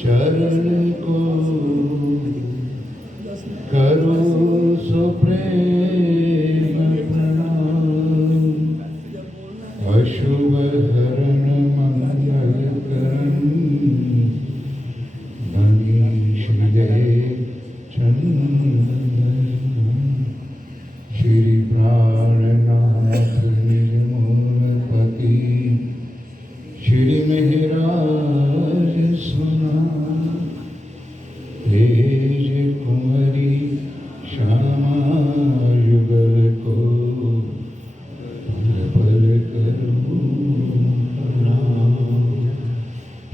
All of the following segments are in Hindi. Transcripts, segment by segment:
चरण को करो सो प्रेम प्रणाम। अशुभ हरण मंगल करण मनीष जय चंदन। श्री प्राणनाथ निर्मूलपति श्री मेहराज सुना। तेज कुंवरी श्यामा युगल को पल पल करूं प्रणाम।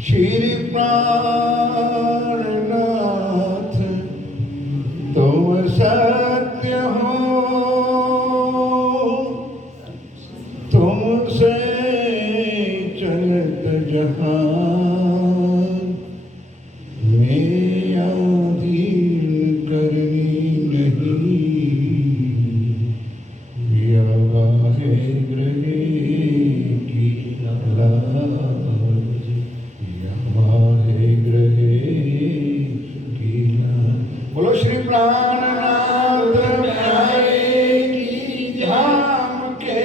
श्री प्राणनाथ तुम सत्य हो, तुमसे चलत जहां में आधीन करनी नहीं। यवा है ग्रहे की लाज, यवा है ग्रहे की लाज। बोलो श्री प्राणनाथ प्यारे की धाम के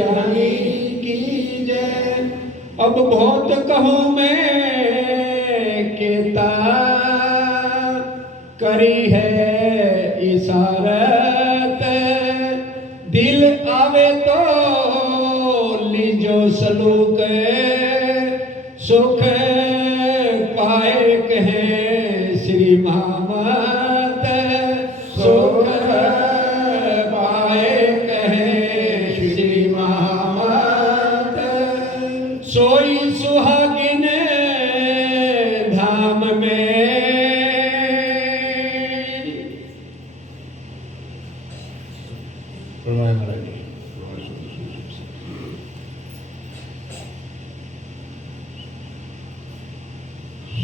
रानी की जय। अब बहुत कहूँ मैं केता करी है इशारत। दिल आवे तो लीजो सलूक, सुख पाए कहे श्री महामत। सुख पाए कहे श्री महामत। सोई सुहागिन धाम में, प्रणाम महाराज।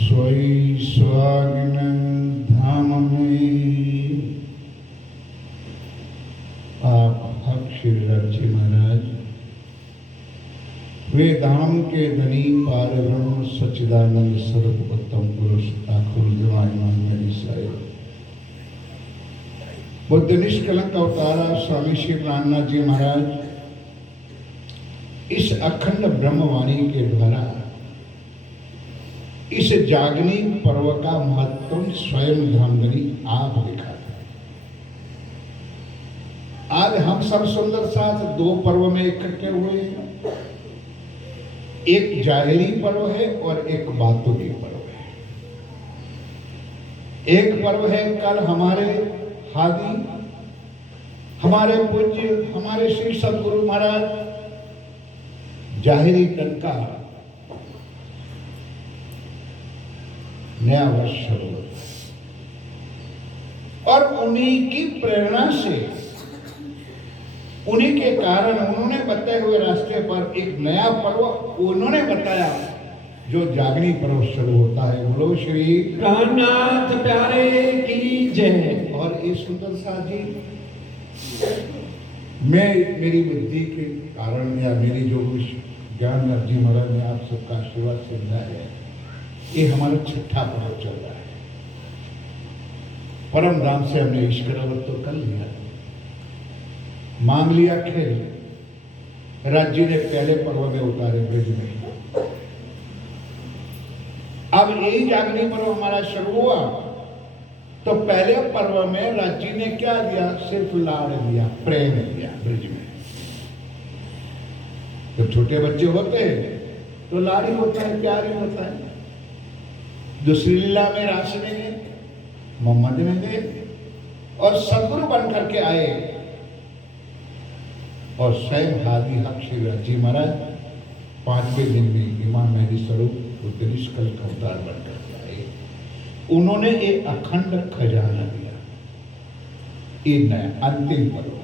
सोई सुहागिन धाम में आप हक श्री राज्य महाराज। वे धाम के धनी पार ब्रह्म सच्चिदानंद स्वरूप उत्तम पुरुष ठाकुर दिवायमान मेरी साहेब बुद्ध निष्कलंक अवतारा स्वामी श्री प्राणनाथ जी महाराज इस अखंड ब्रह्मवाणी के द्वारा इस जागनी पर्व का महत्व स्वयं धामधनी आप दिखाते हैं। आज हम सब सुंदर साथ दो पर्व में इकट्ठे हुए हैं। एक जाहिरी पर्व है और एक बातूनी पर्व है। एक पर्व है कल हमारे हादी हमारे पूज्य हमारे श्री सदगुरु महाराज जाहिरी टंका नया वर्ष शुरू होता है और उन्हीं की प्रेरणा से उन्हीं के कारण उन्होंने बताए हुए रास्ते पर एक नया पर्व उन्होंने बताया जो जागनी पर्व शुरू होता है। बोलो श्री प्राणनाथ प्यारे की जय। और ये सुंदर साथ जी मैं मेरी बुद्धि के कारण या मेरी जो ज्ञान जी महाराज ने आप सबका आशीर्वाद से मिला है, ये हमारा छठा पर्व चल रहा है। परम धाम से हमने ईश्वरावत तो कर लिया, मांग लिया खेल। राज्य ने पहले पर्व में उतारे ब्रज में। अब यही जागनी पर्व हमारा शुरू हुआ तो पहले पर्व में राज्य ने क्या दिया? सिर्फ लाड़ दिया, प्रेम दिया ब्रज में। तो छोटे बच्चे होते हैं तो लाड़ ही होता है, प्यार ही होता है। दूसरी लीला में रास में गए, मोहम्मद में गए और सदगुरु बन करके आए और स्वयं हादी हक श्री राज्य महाराज 5वें दिन में इमाम मेहदी स्वरूप बुद्ध निष्कलंक अवतार बन करके आए। उन्होंने एक अखंड खजाना दिया, ये नया अंतिम पर्व।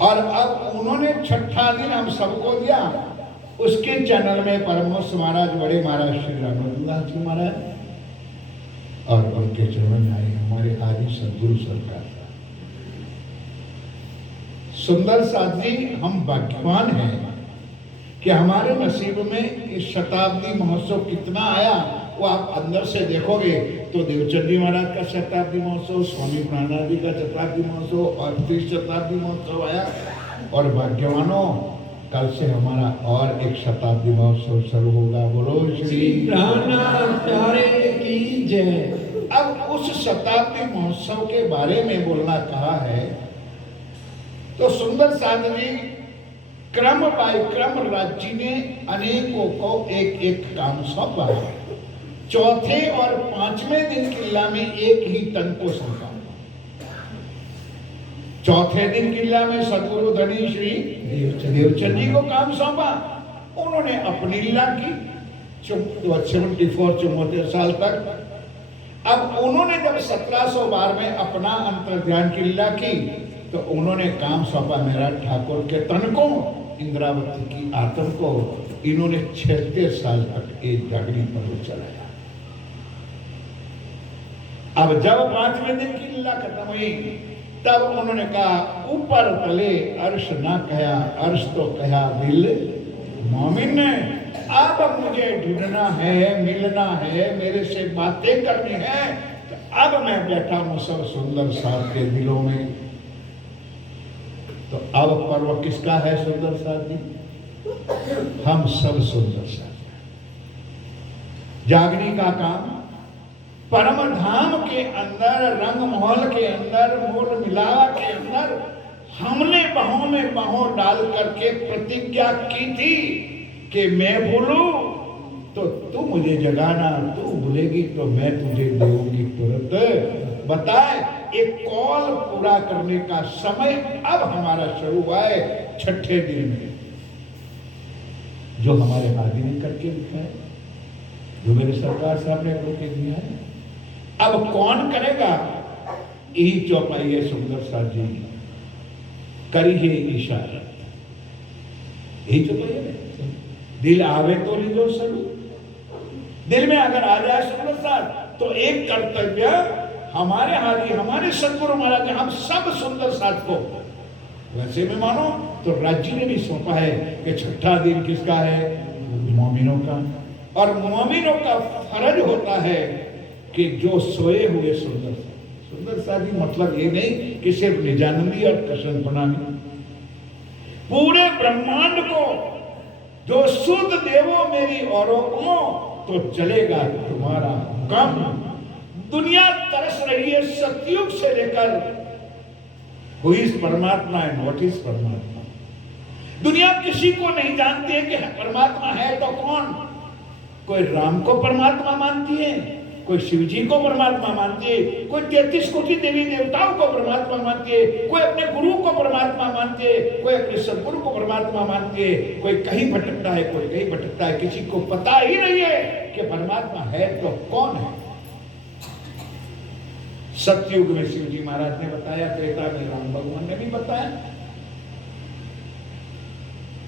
और अब उन्होंने छठा दिन हम सबको दिया। उसके चैनल में परमहंस महाराज बड़े महाराज श्री रामदास जी महाराज और उनके चरण में आए हमारे आदि सदगुरु सरकार। सुंदर साथ जी हम भाग्यवान हैं कि हमारे नसीब में इस शताब्दी महोत्सव कितना आया, वो आप अंदर से देखोगे तो देवचंद जी महाराज का शताब्दी महोत्सव, स्वामी प्राणनाथ जी का शताब्दी महोत्सव और 30 शताब्दी महोत्सव आया। और भाग्यवानों, कल से हमारा और एक शताब्दी महोत्सव शुरू होगा। बोलो श्री प्राणनाथ प्यारे की जय। अब उस शताब्दी महोत्सव के बारे में बोलना कहा है तो सुंदर साध जी क्रम बाय क्रम राज्य ने अनेकों को एक एक काम सौंपा है। चौथे और पांचवें दिन किला में एक ही तन को सौंपा। चौथे दिन किला में सदगुरु धनी श्री देवचंद जी को काम सौंपा। उन्होंने अपनी लीला की 74 साल तक। अब उन्होंने जब 1712 में अपना अंतर्ध्यान की लीला की तो उन्होंने काम सौंपा मेरा ठाकुर के तन को, इंद्रावती की आत्म को। इन्होंने 36 साल तक एक जागरी पर्व चलाया। अब जब 5वें दिन की लीला खत्म हुई तब उन्होंने कहा ऊपर तले अर्श ना कहा, अर्श तो कहा दिल मोमिन ने। अब मुझे ढूंढना है, मिलना है, मेरे से बातें करनी है। तो अब मैं बैठा हूं सब सुंदर साथ के दिलों में। तो अब पर्व किसका है सुंदर साथ जी? हम सब सुंदर साथ। जागरी का काम परम धाम के अंदर, रंग महल के अंदर, मूल मिलावा के अंदर हमने बाहों में बाहों डाल करके प्रतिज्ञा की थी कि मैं बोलूं तो तू मुझे जगाना, तू बोलेगी तो मैं तुझे दूंगी तुरंत। बताए एक कॉल पूरा करने का समय अब हमारा शुरू हुआ है 6ठे दिन में, जो हमारे हादी ने करके दिखा है, जो मेरे सरकार साहब ने करके दिया है। अब कौन करेगा? यही चौपाई है सुंदर साथ जी, करी है इशारा। यही चौपाई है। दिल आवे तो लीजो सरू। दिल में अगर आ जाए सुंदर साथ तो एक कर्तव्य हमारे हादी, हमारे सदगुरु महाराज ने हम सब सुंदर साथ को वैसे में मानो तो राज्य ने भी सौंपा है कि 6ठा दिन किसका है? मोमिनों का। और मोमिनों का फर्ज होता है कि जो सोए हुए सुंदर साथी, मतलब ये नहीं कि सिर्फ निजानंदी और कृष्ण प्रणामी, पूरे ब्रह्मांड को जो शुद्ध देवो मेरी औरों को तो चलेगा तुम्हारा कम। दुनिया तरस रही है सतयुग से लेकर हु इज परमात्मा एंड व्हाट इज परमात्मा। दुनिया किसी को नहीं जानती है कि परमात्मा है तो कौन। कोई राम को परमात्मा मानती है, कोई शिव जी को परमात्मा मानती है, कोई 33 कोटि देवी देवताओं को परमात्मा मानती है, कोई अपने गुरु को परमात्मा मानती है, कोई अपने सदगुरु को परमात्मा मानती है। कोई कहीं भटकता है, कोई कहीं भटकता है, किसी को पता ही नहीं है कि परमात्मा है तो कौन है। सतयुग में शिव जी महाराज ने बताया, त्रेता में राम भगवान ने भी बताया,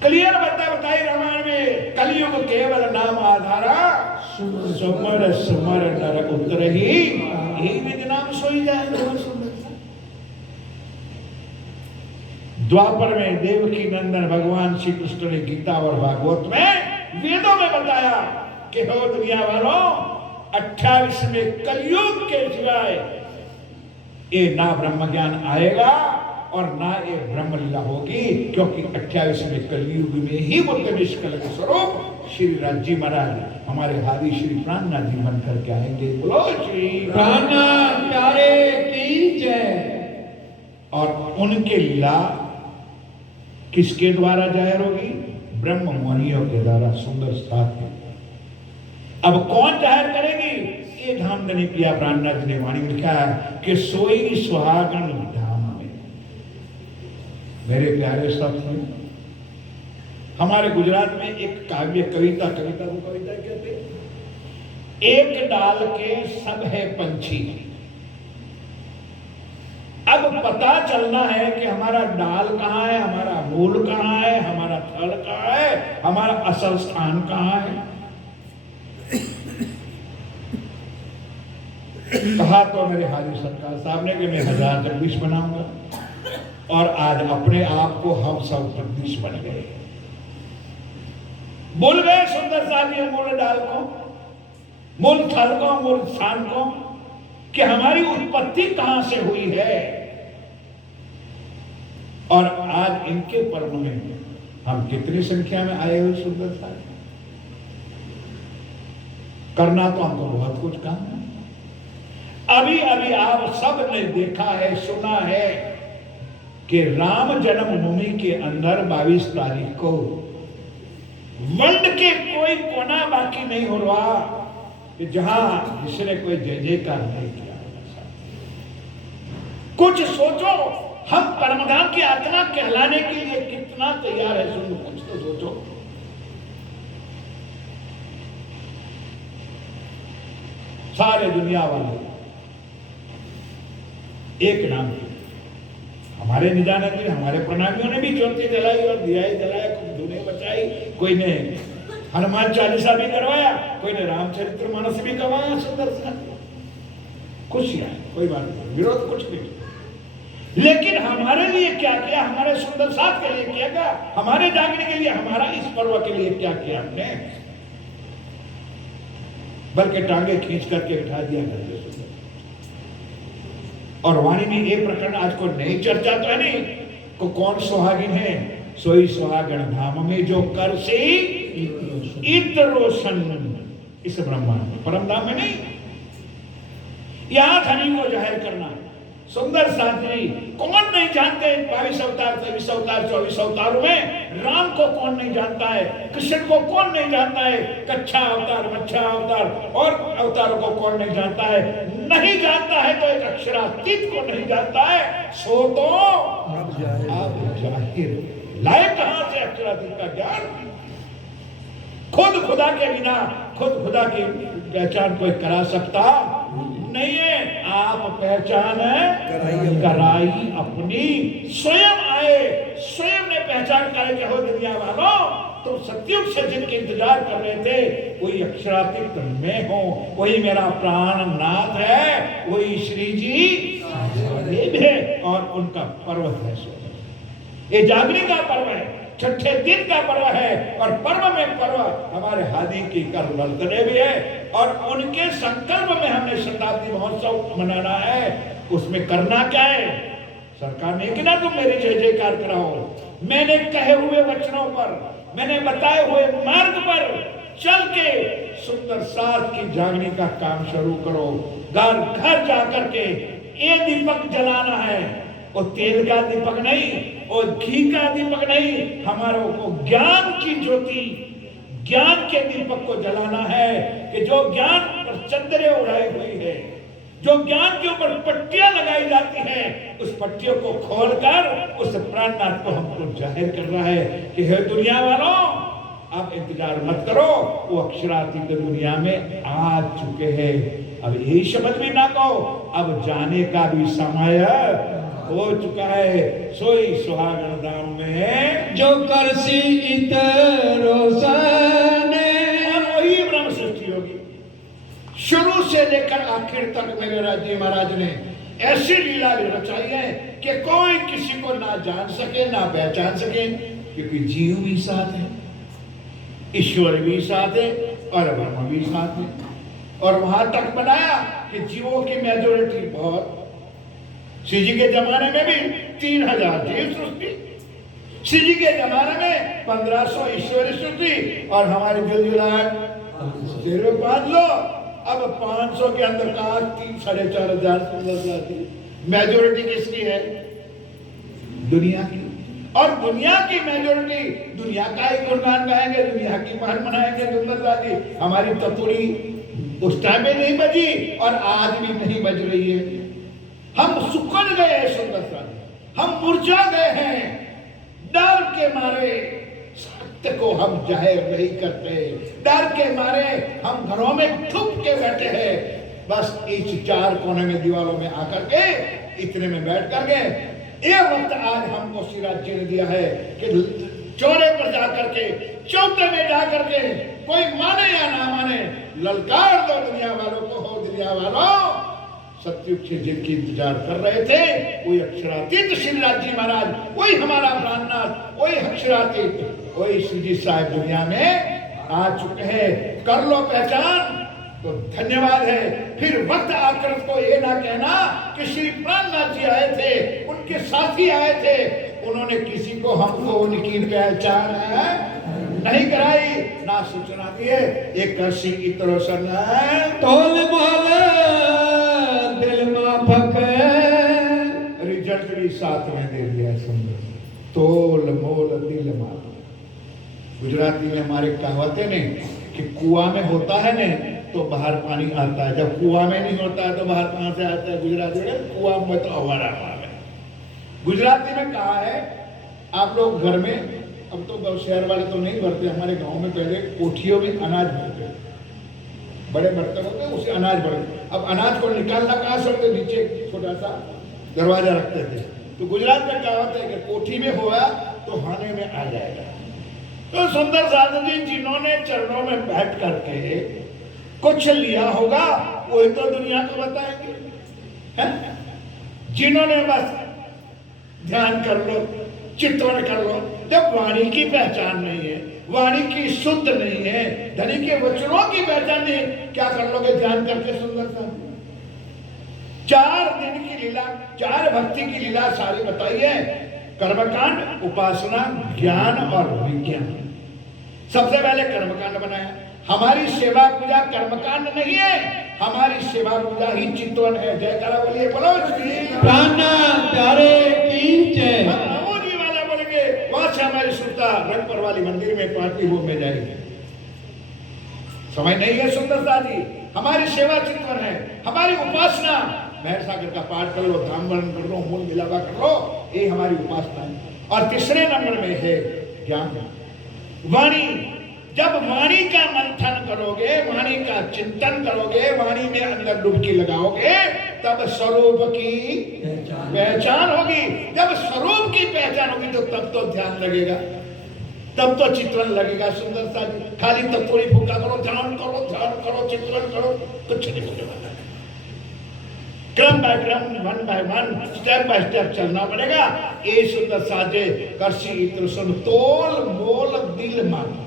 क्लियर बताई रामायण में। कलयुग केवल नाम आधारा, सुमर सुमर नर उतरही, यही विधि नाम सोई जाए। द्वापर में देवकी नंदन भगवान श्री कृष्ण ने गीता और भागवत में, वेदों में बताया कि हो दुनिया वालों, 28 में कलयुग के सिवाय ये ना ब्रह्म ज्ञान आएगा और ना ये ब्रह्म लीला होगी, क्योंकि 28 में कलयुग में ही बुद्ध निष्कल के स्वरूप श्री राज्य महाराज हमारे हादी श्री प्राणनाथ जी बन करके आएंगे। बोलो श्री प्राणनाथ प्यारे की जय। और उनके लीला किसके द्वारा जाहिर होगी? ब्रह्म मुनियों के द्वारा, सुंदर साथ के। अब कौन जाहिर करेगी? ये धामधनी पिया प्राणनाथ ने वाणी में लिखा है कि सोई सुहागन धाम में। मेरे प्यारे साथियों, हमारे गुजरात में एक काव्य कविता को कविता कहते हैं, एक डाल के सब है पंछी। अब पता चलना है कि हमारा डाल कहाँ है, हमारा मूल कहाँ है, हमारा थल कहाँ है, हमारा असल स्थान कहाँ है। कहा तो मेरे हाजी सरकार साहब ने कि मैं 1000 जगदीश बनाऊंगा, और आज अपने आप को हम सब जगदीश बन गए। भूल गए सुंदर साथ मूल डाल को, मूल थल को, मूल स्थान को, कि हमारी उत्पत्ति कहां से हुई है। और आज इनके पर्व में हम कितनी संख्या में आए हुए सुंदर साथ। करना तो हमको बहुत कुछ काम है। अभी अभी आप सब ने देखा है, सुना है कि राम जन्मभूमि के अंदर 22 तारीख को वर्ल्ड के कोई कोना बाकी नहीं हो रहा कि जहां जिसने कोई जय जयकार नहीं किया। कुछ सोचो, हम परमधाम की आत्मा कहलाने के लिए कितना तैयार है। सुनो, कुछ तो सोचो। सारे दुनिया वाले एक नाम के हमारे निजानंद जी, हमारे प्रणामियों ने भी ज्योति जलाई और दिया जलाया, कुछ धुने बचाई, कोई ने हनुमान चालीसा भी करवाया, कोई ने रामचरित्र मानस भी करवाया। सुंदर सा खुशियां, कोई बात नहीं, विरोध कुछ नहीं। लेकिन हमारे लिए क्या किया, हमारे सुंदर साथ के लिए क्या किया, हमारे जागने के लिए, हमारा इस पर्व के लिए क्या किया हमने? बल्कि टांगे खींच करके उठा दिया करते। और वाणी में ये प्रकरण आज को नई चर्चा तो है नहीं को कौन सुहागिन है, सोई सुहागन धाम में जो कर से इत रोशन। इस ब्रह्मांड में, परम धाम में नहीं, यहां धनी को जाहिर करना। सुंदर साथी कौन नहीं जानते 22 अवतार, 23 अवतार, 24 अवतारों में राम को कौन नहीं जानता है, कृष्ण को कौन नहीं जानता है, कच्छा अवतार, मच्छा अवतार और अवतारों को कौन नहीं जानता है। नहीं जानता है तो एक अक्षरातीत को नहीं जानता है, सो तो अब जाहिर लाए कहां से अक्षरातीत का ज्ञान। खुद खुदा के बिना खुद खुदा की पहचान कोई करा सकता नहीं है। आप पहचान कराई अपनी, स्वयं आए, स्वयं ने पहचान कराई कि हो दुनिया वालों, तुम सत्युग से जिनके इंतजार कर रहे थे वही अक्षरातीत मैं हूं, वही मेरा प्राणनाथ है, वही श्री जी है। और उनका पर्व है, ये जागने का पर्व है, छठे दिन का पर्व है। और पर्व में पर्व हमारे हादी की कर ललतने भी है। और उनके संकल्प में हमने शताब्दी महोत्सव मनाना है। उसमें करना क्या है? सरकार ने कि ना तुम मेरी जय जयकार कराओ, मैंने कहे हुए वचनों पर, मैंने बताए हुए मार्ग पर चल के सुंदर साथ की जागने का काम शुरू करो। घर घर जाकर के ये दीपक जलाना है, वो तेल का दीपक नहीं और घी का दीपक नहीं, हमारों को ज्ञान की ज्योति, ज्ञान के दीपक को जलाना है कि जो ज्ञान पर चंद्रे उड़ाई हुई है, जो ज्ञान के ऊपर पट्टियां लगाई जाती हैं, उस पट्टियों को खोलकर उस प्राणनाथ को हमको जाहिर करना है कि हे दुनिया वालों, आप इंतजार मत करो, वो अक्षरातीत दुनिया में आ चुके हैं। अब यही समझ में ना कहो, अब जाने का भी समय हो चुका है। सोई सुहागन धाम में जो करसी इत रोशन, और वही ब्रह्म सृष्टि होगी। शुरू से लेकर आखिर तक मेरे राज्य महाराज ने ऐसी लीला रचाई है कि कोई किसी को ना जान सके, ना पहचान सके, क्योंकि जीव भी साथ है, ईश्वर भी साथ है और ब्रह्म भी साथ है। और वहां तक बनाया कि जीवों की मेजोरिटी बहुत, श्री जी के जमाने में भी 3000 जीव सृष्टि, श्री जी के जमाने में 1500 ईश्वरी सृष्टि, और हमारे जुलजुलाहट 5 लो। अब 500 के अंदर कहा 3-4,500 मेजोरिटी किसकी है? दुनिया की। और दुनिया की मेजोरिटी दुनिया का ही गुणगान गाएंगे, दुनिया की मान मनाएंगे। दुर्लभदादी हमारी ततुड़ी उस टाइम में नहीं बजी और आज भी नहीं बज रही है। हम सुकन गए हैं सुंदर सा, हम मुरझा गए हैं, डर के मारे सत्य को हम जाहिर नहीं करते, डर के मारे हम घरों में छुप के बैठे हैं। बस इस 4 कोने में दीवारों में आकर के इतने में बैठ कर गए। ये वक्त आज हमको सिराज जी ने दिया है कि चौरे पर जाकर के, चौथे में जाकर के, कोई माने या ना माने, ललकार दो दुनिया वालों को। हो दुनिया वालों, सत्युग से जिनकी इंतजार कर रहे थे वही अक्षरातीत श्रीराज जी महाराज, वही हमारा प्राणनाथ, वही अक्षरातीत, वही श्री जी साहब दुनिया में आ चुके हैं, कर लो पहचान तो धन्यवाद है। फिर वक्त आकर को ये ना कहना कि श्री प्राणनाथ जी आए थे, उनके साथी आए थे, उन्होंने किसी को हमको उनकी पहचान नहीं कराई, ना सूचना दिए। एक कसी इतरो सन तोल मोल दिल माफक, रिजल्ट भी साथ में दे दिया। सुंदर तोल मोल दिल माफक। गुजराती में हमारे कहावतें ने कि कुआं में होता है ने तो बाहर पानी आता है, जब कुआं में नहीं होता है तो बाहर कहां से आता है? गुजराती में कुआं में तो हमारा पानी। गुजराती में कहा है, आप लोग घर में, अब तो शहर वाले तो नहीं भरते, हमारे गांव में पहले कोठियों में अनाज भरते, बड़े बर्तन होते उसे अनाज भरते। अब अनाज को निकालना कहां से होते? नीचे छोटा सा दरवाजा रखते थे। तो गुजरात में कहावत है कि कोठी में होगा तो हाने में आ जाएगा। तो सुंदर साधु जी जिन्होंने चरणों में बैठ करके कुछ लिया होगा वही तो दुनिया को बताएंगे, है? जिन्होंने बस ध्यान कर लो, चित्तवन कर लो। जब वाणी की पहचान नहीं है, वाणी की शुद्ध नहीं है, धनी के वचनों की पहचान नहीं, क्या कर लोगे ध्यान करके? सुंदर सा 4 दिन की लीला, 4 भक्ति की लीला सारी बताई है। कर्मकांड, उपासना, ज्ञान और विज्ञान। सबसे पहले कर्मकांड बनाया। हमारी सेवा पूजा कर्मकांड नहीं है, हमारी सेवा पूजा ही चित्तवन है। जयकारा बोलिए, बोलो श्री प्राण प्यारे की जय। जी वाला बोलेंगे, वहां से हमारी सुरता रंगपुर वाली मंदिर में पार्टी भोग में जाएगी। समय नहीं है सुंदरता जी, हमारी सेवा चित्तवन है, हमारी उपासना महर सागर का पाठ कर लो, धाम वर्ण कर लो, मूल मिलावा कर लो, ये हमारी उपासना है। और तीसरे नंबर में है ज्ञान, वाणी। जब वाणी का मंथन करोगे, वाणी का चिंतन करोगे, वाणी में अंदर डुबकी लगाओगे, तब स्वरूप की पहचान होगी। जब स्वरूप की पहचान होगी तो तब तो ध्यान लगेगा, तब तो चित्रण लगेगा। सुंदरता खाली तब थोड़ी फूका करो, ध्यान करो, ध्यान करो, चित्रण करो, कुछ नहीं होने वाला। क्रम बाय क्रम, one by one, step by step चलना पड़ेगा। ये सुंदर साजे करसी इत्र सुन तोल मोल दिल मान।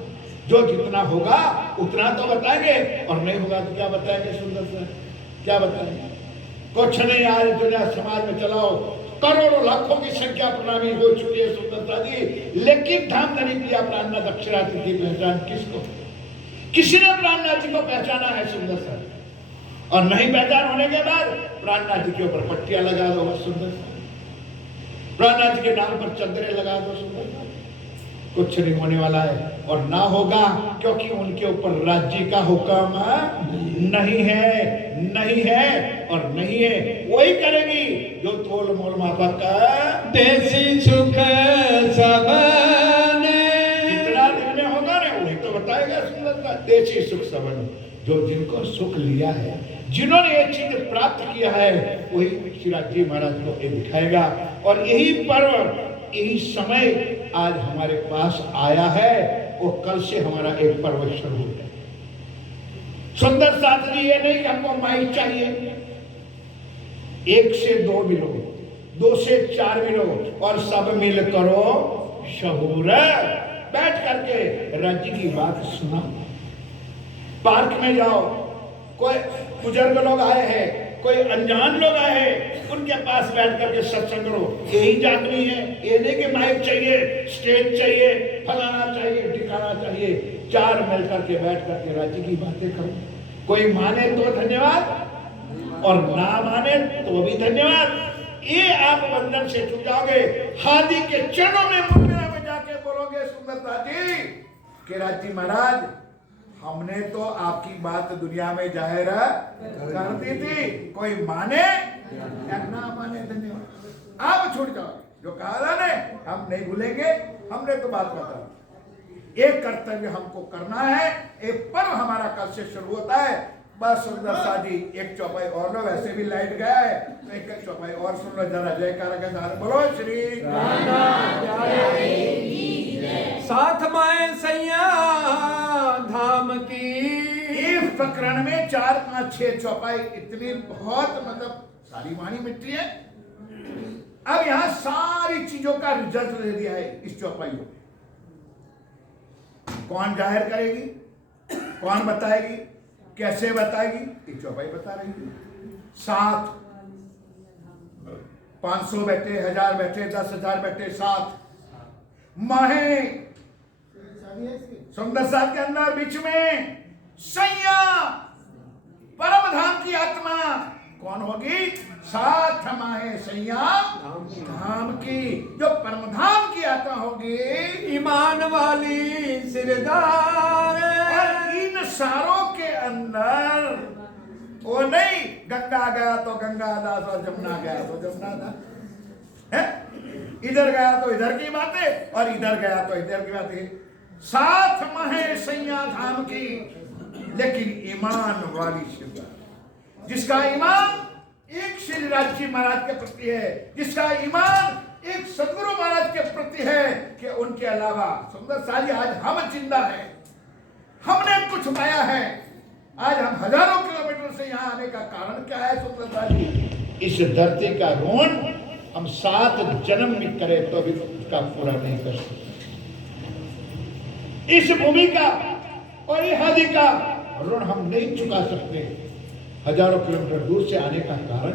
जो जितना होगा उतना तो बताएंगे, और नहीं होगा तो क्या बताएंगे? सुंदर सा क्या बताएंगे? कुछ नहीं। आज दुनिया समाज में चलाओ, करोड़ों लाखों की संख्या प्रणामी हो चुकी है सुंदरता जी, लेकिन धाम धनी प्रिया प्राणनाथ अक्षरार्थी की पहचान किसको? किसी ने प्राणनाथ जी को पहचाना है सुंदर सा? और नहीं पहचान होने के बाद प्राणनाथ जी के ऊपर पट्टियां लगा दो, बस सुंदर सा। प्राणनाथ जी के नाम पर चंद्रे लगा दो, सुंदर सा। कुछ नहीं होने वाला है, और ना होगा, क्योंकि उनके ऊपर राज्य का हुक्म नहीं है, नहीं है और नहीं है। वही करेगी जो तोल मोल मापक का देसी सुख सबने। जितना दिन में होगा ना वही तो बताएगा सुंदर सा। देसी सुख सबन, जो जिनको सुख लिया है, जिन्होंने ये चीज प्राप्त किया है, वही श्रीराज जी महाराज को ये दिखाएगा। और यही पर्व, यही समय आज हमारे पास आया है, वो कल से हमारा एक पर्व शुरू है। सुंदर साथ जी ये नहीं कि हमको माइक चाहिए, 1 से 2 मिलो, 2 से 4 मिलो, और सब मिल करो शहूर। बैठ करके राज्य की बात सुना। पार्क में जाओ, कोई बुजुर्ग लोग आए हैं, कोई अनजान लोग आए हैं, उनके पास बैठ करके सत्संग करो। यही जाननी है, ये नहीं कि माइक चाहिए, स्टेज चाहिए, फलाना चाहिए, ठिकाना चाहिए। 4 मिल करके बैठ करके राज्य की बातें करो। कोई माने तो धन्यवाद, और ना माने तो भी धन्यवाद। ये आप बंधन से छूट जाओगे। हादी के चरणों में मुंडरा में जाके बोलोगे सुंदरता जी कि राज्य महाराज, हमने तो आपकी बात दुनिया में जाहिर कर दी थी, कोई माने या ना माने धन्यवाद। आप छूट जाओ, जो कहा था ने हम नहीं भूलेंगे, हमने तो बात बता। एक कर्तव्य हमको करना है, एक पर्व हमारा कल से शुरू होता है। बस सुंदर सा जी एक चौपाई और लो, वैसे भी लाइट गया है तो एक चौपाई और सुन लो जरा। जयकारा के साथ बोलो श्री साथ माए सैया धाम की। इस प्रकरण में 4, 5, 6 चौपाई इतनी बहुत मतलब सारी वाणी मिट्टी है। अब यहां सारी चीजों का रिजल्ट दे दिया है इस चौपाई में। कौन जाहिर करेगी? कौन बताएगी, कैसे बताएगी? ये चौपाई बता रही है। 7 500 बैठे, 1000 बैठे, 10,000 बैठे, 7 माहे सुंदर साथ के अंदर बीच में सैया परम धाम की आत्मा कौन होगी? 7 माहे सैया धाम की, जो परम धाम की आत्मा होगी, ईमान वाली सिरदार। और इन सारों के अंदर वो नहीं गंगा गया तो गंगा दास और जमुना गया तो जमुना दास है, इधर गया तो इधर की बातें और इधर गया तो इधर की बातें। 7 माहे सैया धाम की, लेकिन ईमान वाली शिवदास, जिसका ईमान एक श्री राज जी महाराज के प्रति है, जिसका ईमान एक सदगुरु महाराज के प्रति है, कि उनके अलावा सुंदर साजी आज हम जिंदा हैं, हमने कुछ पाया है। आज हम हजारों किलोमीटर से यहाँ आने का कारण क्या है सुंदर साजी? इस धरती का ऋण हम 7 जन्म भी करें तो भी उसका पूरा नहीं कर सकते। इस भूमि का और इस आदि का ऋण हम नहीं चुका सकते। हजारों किलोमीटर दूर से आने का कारण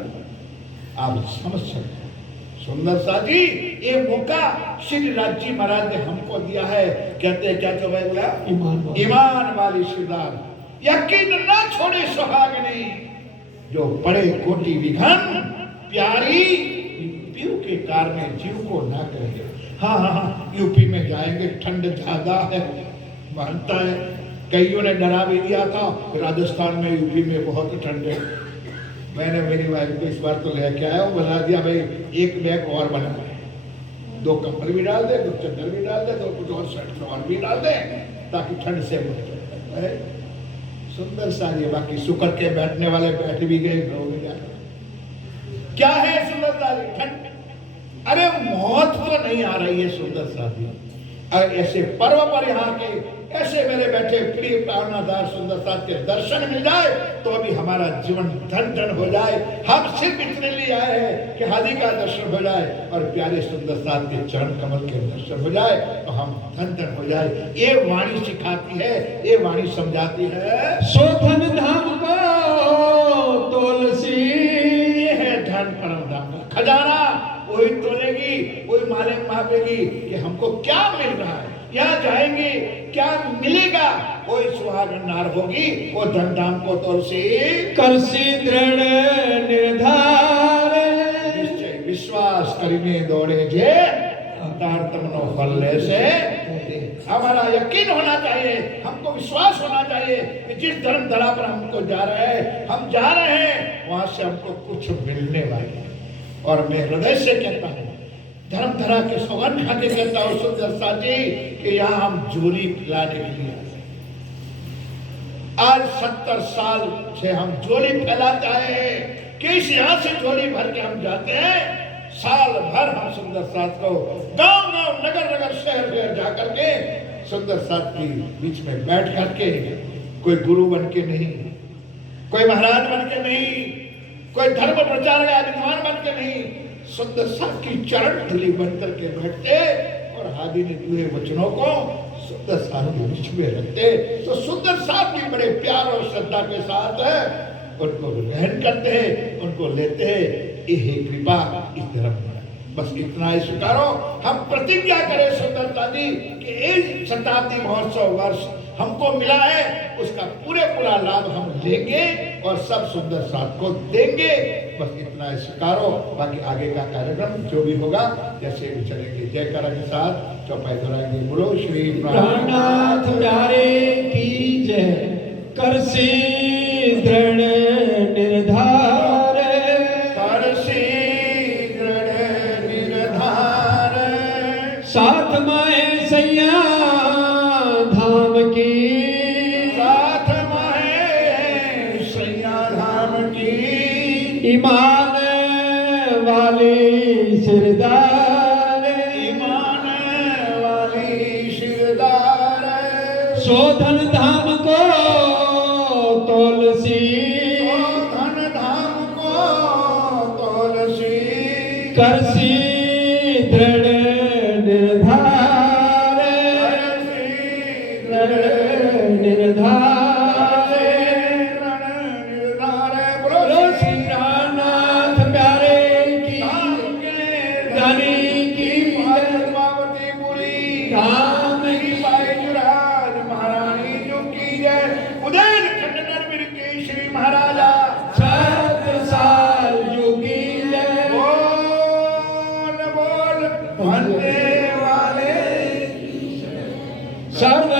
आप समझ सकते हैं। सुंदर साजी, ये मौका श्री राज जी महाराज ने हमको दिया है। कहते हैं क्या चौपाई बोला? ईमान वाली शिवदार, यकीन न छोड़े सुहागनी, जो पड़े कोटि विघन, प्यारी पीऊ के कारण जीव को ना करेंगे। हाँ, यूपी में जाएंगे, ठंड ज्यादा है, मानता है। कईयों ने डरा भी दिया था राजस्थान में, यूपी में बहुत ठंड है। मैंने मेरी वाइफ को इस बार तो लेके आया हूँ, बना दिया भाई 1 बैग और बना, 2 कंबल भी डाल दे, 2 चद्दर भी डाल दे, 2 कुछ और शर्ट और भी डाल दे, ताकि ठंड से बचे। सुंदर सारी, बाकी सुकर के बैठने वाले बैठ भी गए, क्या है सुंदर सारी? ठंड, अरे मौत तो नहीं आ रही है सुंदर साथी। ऐसे पर्व पर यहाँ के ऐसे मेरे बैठे प्रिय प्राणदार सुंदर साथ के दर्शन मिल जाए तो अभी हमारा जीवन धन धन हो जाए। हम सिर्फ इतने लिए आए हैं कि हादी का दर्शन हो जाए और प्यारे सुंदर साथ के चरण कमल के दर्शन हो जाए तो हम धन धन हो जाए। ये वाणी सिखाती है, ये वाणी समझाती है। शोधन धाम को तुलसी, ये है धन परम धाम का खजाना। वही तोलेगी, वही माले मापेगी कि हमको क्या मिल रहा है, यहाँ जाएंगे क्या मिलेगा। कोई सुहागन नार होगी, वो धन धाम को तुलसी करसी दृढ़ निर्धार, निश्चय विश्वास करीने दौड़े जे तमनो फल से। हमारा यकीन होना चाहिए, हमको विश्वास होना चाहिए कि जिस धर्म धरा पर हमको जा रहे हैं, हम जा रहे हैं वहां से हमको कुछ मिलने वाले है। और मैं हृदय से कहता हूँ, धर्म धरा के सौगंध खा के कहता हूँ सुंदर साथी कि यहाँ हम झोली फैलाने के लिए आज 70 साल से हम झोली फैलाते हैं कि इस यहाँ से झोली भर के हम जाते हैं। साल भर हम सुंदर साथ को गांव गांव नगर नगर शहर शहर जाकर के सुंदर साथ के बीच में बैठ करके, कोई गुरु बन के नहीं, कोई महाराज बन के नहीं, कोई धर्म प्रचार का विद्वान बन के नहीं, सुंदर साथ की चरण धूली बन करके बैठते और हादी ने दिए वचनों को सुंदर साथ के बीच में रखते। तो सुंदर साथ भी बड़े प्यार और श्रद्धा के साथ उनको ग्रहण करते हैं, उनको लेते हैं। ये कृपा इस धर्म में, बस इतना ही स्वीकारो। हम प्रतिज्ञा करें सुंदरता जी कि एक शताब्दी महोत्सव वर्ष हमको मिला है, उसका पूरा लाभ हम लेंगे और सब सुंदर साथ को देंगे। बस इतना ही स्वीकारो। बाकी आगे का कार्यक्रम जो भी होगा जैसे भी चलेंगे। जयकारा के साथ चौपाई दोहराएंगे। बोलो श्री प्राणनाथ प्यारे की जय। करसी दृढ़ निर्धार, करसी दृढ़ निर्धार, साथ माए सैया धाम की, साथ माए सैया धाम की, ईमान वाली सिरदार, ईमान वाली शिरदार, शोधन धाम को तुलसी, शोधन धाम को तुलसी, करसी दृढ़ निर्धार, करसी दृढ़ निर्धार। धाम श्री बाईजुराज महारानी जो की जय। उदयन खंडन बिरके श्री महाराजा छत्र साल युगी जय। बोल बोल भन्ने वाले सर्व